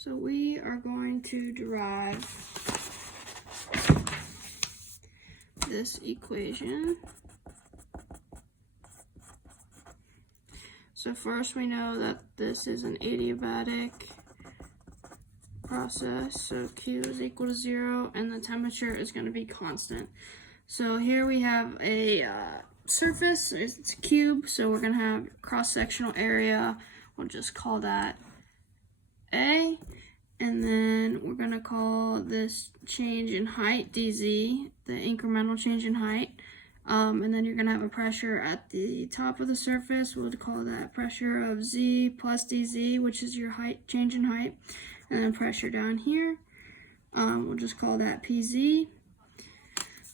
So we are going to derive this equation. So first we know that this is an adiabatic process, so Q is equal to 0 and the temperature is going to be constant. So here we have a surface, it's a cube, so we're going to have cross-sectional area, we'll just call that A, and then we're going to call this change in height dz, the incremental change in height, and then you're going to have a pressure at the top of the surface, we'll call that pressure of z plus dz, which is your height, change in height, and then pressure down here, we'll just call that pz.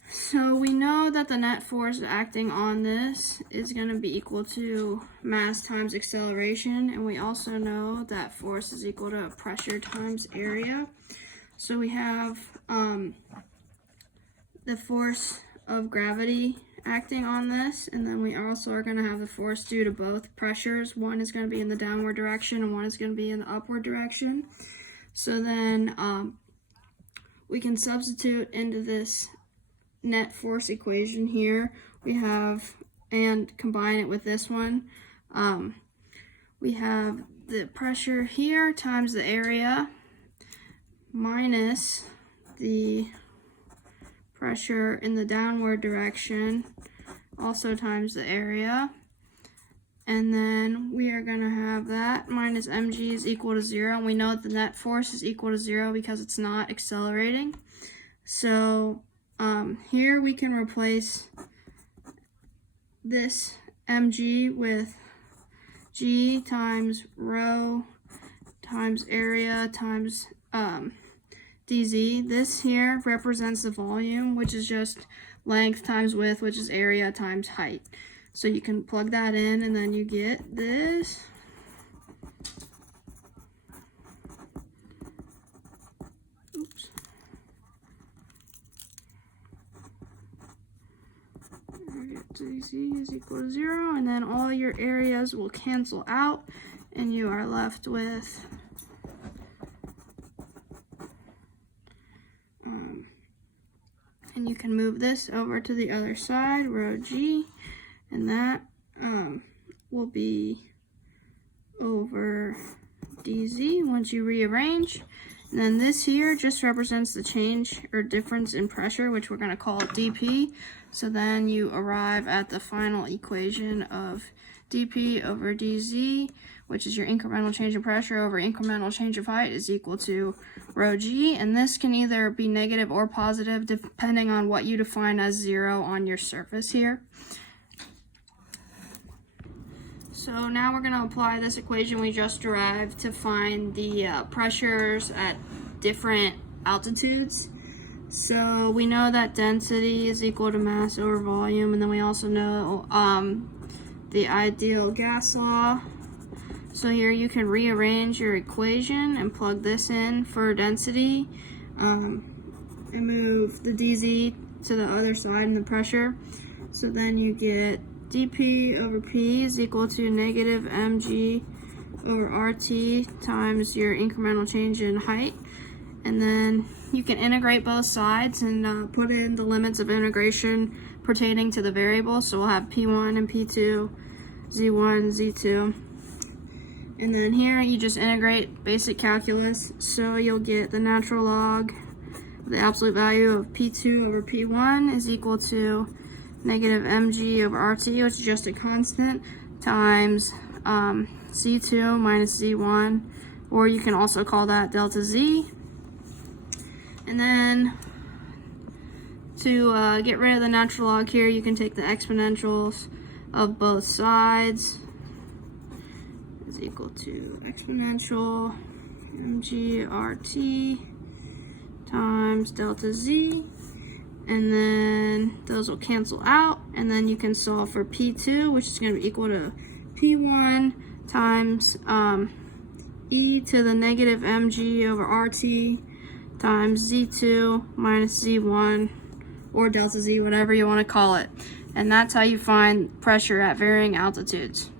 So we know that the net force acting on this is going to be equal to mass times acceleration, and we also know that force is equal to pressure times area. So we have the force of gravity acting on this, and then we also are going to have the force due to both pressures. One is going to be in the downward direction and one is going to be in the upward direction. So then we can substitute into this net force equation here. We have, and combine it with this one, we have the pressure here times the area minus the pressure in the downward direction, also times the area, and then we are going to have that minus mg is equal to 0, and we know that the net force is equal to 0 because it's not accelerating. So here we can replace this mg with g times rho times area times dz. This here represents the volume, which is just length times width, which is area times height. So you can plug that in and then you get this. Oops. dz is equal to 0, and then all your areas will cancel out and you are left with and you can move this over to the other side, rho g, and that will be over dz once you rearrange. And then this here just represents the change or difference in pressure, which we're going to call dp. So then you arrive at the final equation of dp over dz, which is your incremental change in pressure over incremental change of height, is equal to rho g. And this can either be negative or positive depending on what you define as 0 on your surface here. So now we're going to apply this equation we just derived to find the pressures at different altitudes. So we know that density is equal to mass over volume, and then we also know the ideal gas law. So here you can rearrange your equation and plug this in for density and move the dz to the other side in the pressure. So then you get dp over p is equal to negative mg over rt times your incremental change in height. And then you can integrate both sides and put in the limits of integration pertaining to the variable. So we'll have p1 and p2, z1, z2. And then here you just integrate basic calculus. So you'll get the natural log of the absolute value of p2 over p1 is equal to negative mg over rt, which is just a constant, times z2 minus z1, or you can also call that delta z. And then to get rid of the natural log here, you can take the exponentials of both sides is equal to exponential mg rt times delta z. And then those will cancel out, and then you can solve for P2, which is going to be equal to P1 times e to the negative mg over RT times Z2 minus Z1, or delta Z, whatever you want to call it. And that's how you find pressure at varying altitudes.